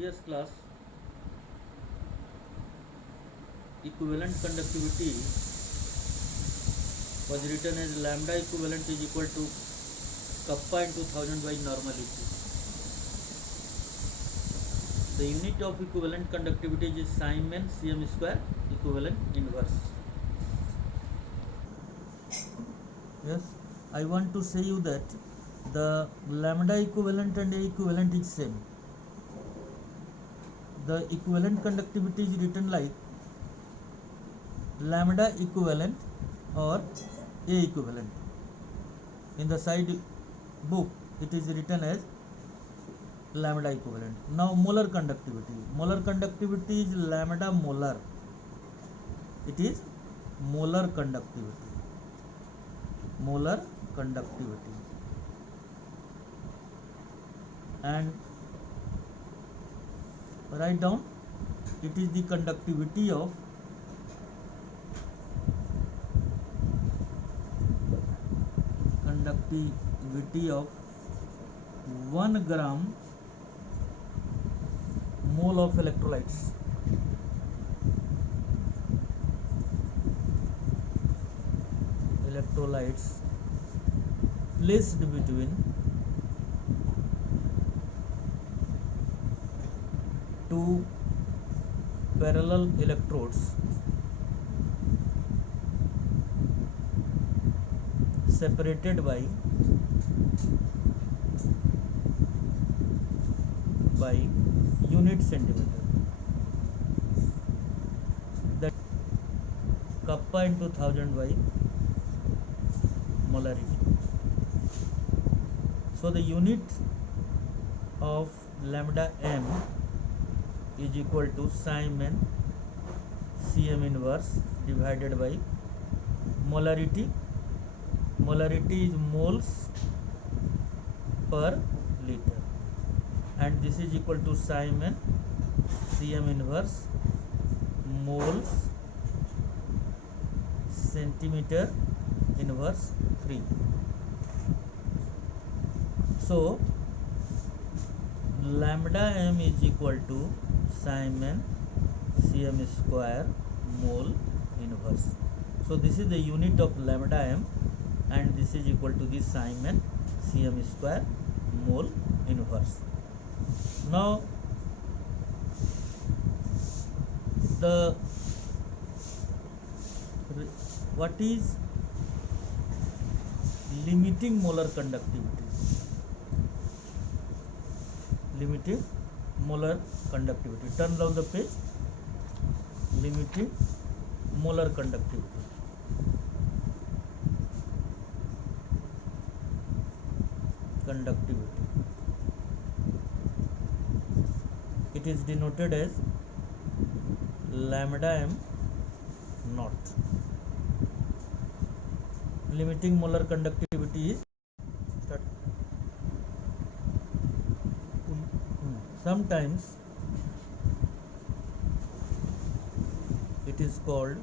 Previous class, equivalent conductivity was written as lambda equivalent is equal to kappa into 1000 by normality. The unit of equivalent conductivity is Simon cm square equivalent inverse. Yes, I want to say you that the lambda equivalent and A equivalent is same. The equivalent conductivity is written like lambda equivalent or A equivalent. In the side book it is written as lambda equivalent. Now molar conductivity. Molar conductivity is lambda molar. It is molar conductivity. Molar conductivity. And write down, it is the conductivity of conductivity of 1 gram mole of electrolytes. Electrolytes placed between two parallel electrodes separated by unit centimeter. That kappa into 1000 by molarity. So the unit of lambda m is equal to Simon cm inverse divided by molarity. Molarity is moles per liter, and this is equal to Simon cm inverse moles centimeter inverse free. So lambda m is equal to Simon cm square mole inverse. So this is the unit of lambda m, and this is equal to the Simon cm square mole inverse. Now what is limiting molar conductivity? Limiting molar conductivity. Turn down the page. Limiting molar conductivity. It is denoted as lambda m naught. Limiting molar conductivity is sometimes it is called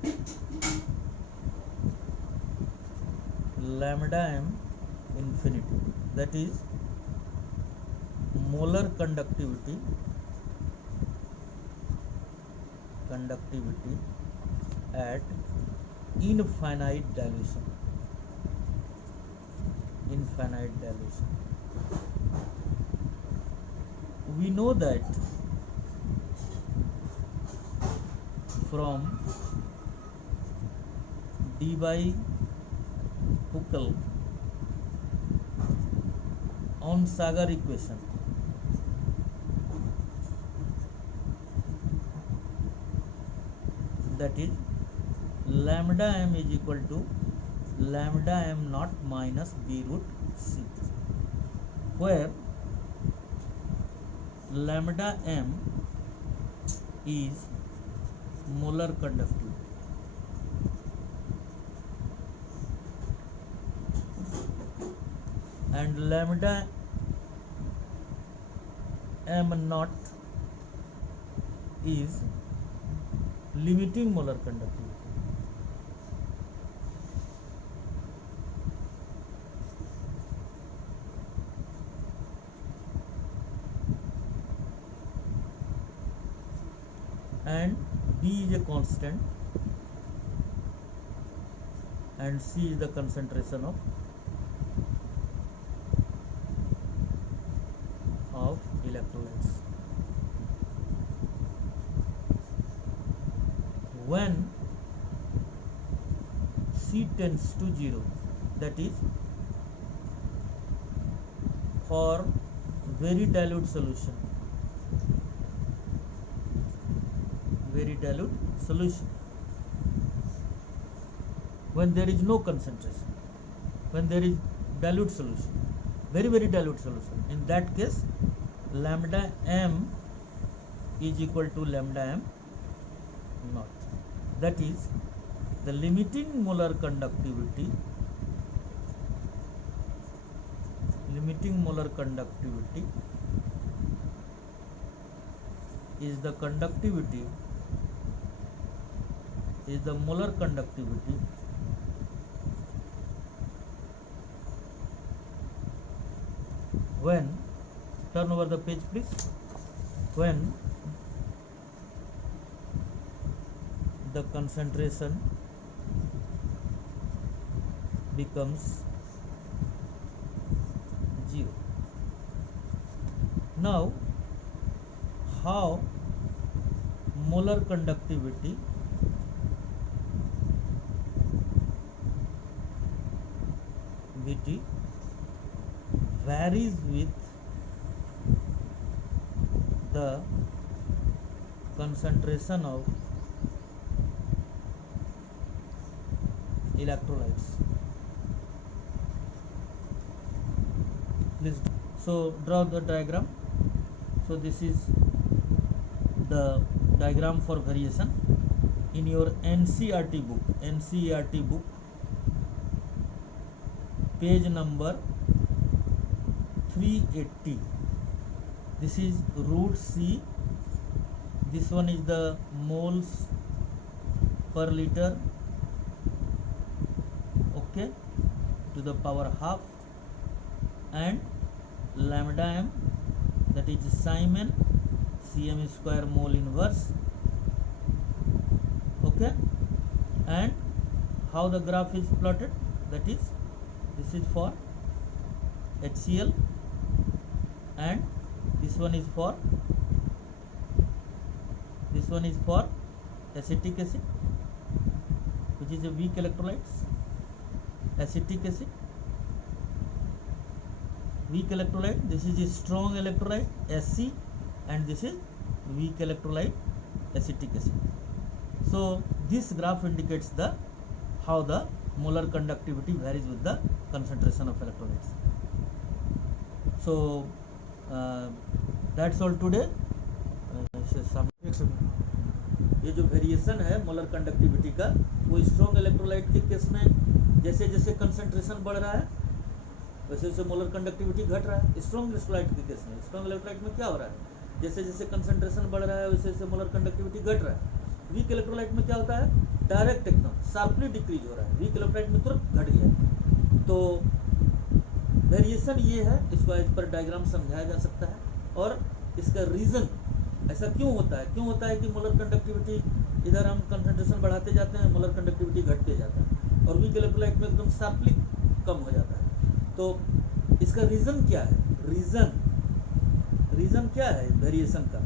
lambda m infinity, that is molar conductivity at infinite dilution. We know that from Debye-Huckel Onsager equation, that is lambda m is equal to lambda m naught minus b root c, where lambda m is molar conductivity and lambda m naught is limiting molar conductivity. and B is a constant and C is the concentration of electrolytes. When C tends to 0, that is for very dilute solution, when there is no concentration, when there is dilute solution, very dilute solution, in that case lambda m is equal to lambda m naught. That is, the limiting molar conductivity is the molar conductivity when, turn over the page please, when the concentration becomes 0. Now, how molar conductivity varies with the concentration of electrolytes. Please, so draw the diagram. So this is the diagram for variation in your NCERT book, page number 380. This is root C, this one is the moles per liter, okay, to the power half, and lambda m, that is Simon Cm square mole inverse, okay, and how the graph is plotted, that is, this is for HCl and this one is for acetic acid, which is a weak electrolytes, acetic acid, weak electrolyte, this is a strong electrolyte Sc, and this is weak electrolyte acetic acid. So this graph indicates the how the molar conductivity varies with the concentration of electrolytes. So that's all today. ये जो variation है molar conductivity का, वो strong electrolyte के case में जैसे जैसे concentration बढ़ रहा है वैसे वैसे मोलर कंडक्टिविटी घट रहा है. स्ट्रॉन्ग इलेक्ट्रोलाइट के केस में, स्ट्रॉन्ग इलेक्ट्रोलाइट में क्या हो रहा है, जैसे जैसे कंसंट्रेशन बढ़ रहा है वैसे वैसे मोलर कंडक्टिविटी घट रहा है. वीक इलेक्ट्रोलाइट में क्या होता है, डायरेक्ट एकदम शार्पली डिक्रीज हो रहा है. वीक इलेक्ट्रोलाइट में तुरंत घट गया. तो वेरिएशन ये है, इसको इस पर डायग्राम समझाया जा सकता है. और इसका रीज़न ऐसा क्यों होता है कि मोलर कंडक्टिविटी इधर हम कंसंट्रेशन बढ़ाते जाते हैं, मोलर कंडक्टिविटी घटते जाता है, और वीक इलेक्ट्रोलाइट में एकदम शार्पली कम हो जाता है. तो इसका रीज़न क्या है, रीज़न क्या है वेरिएशन का.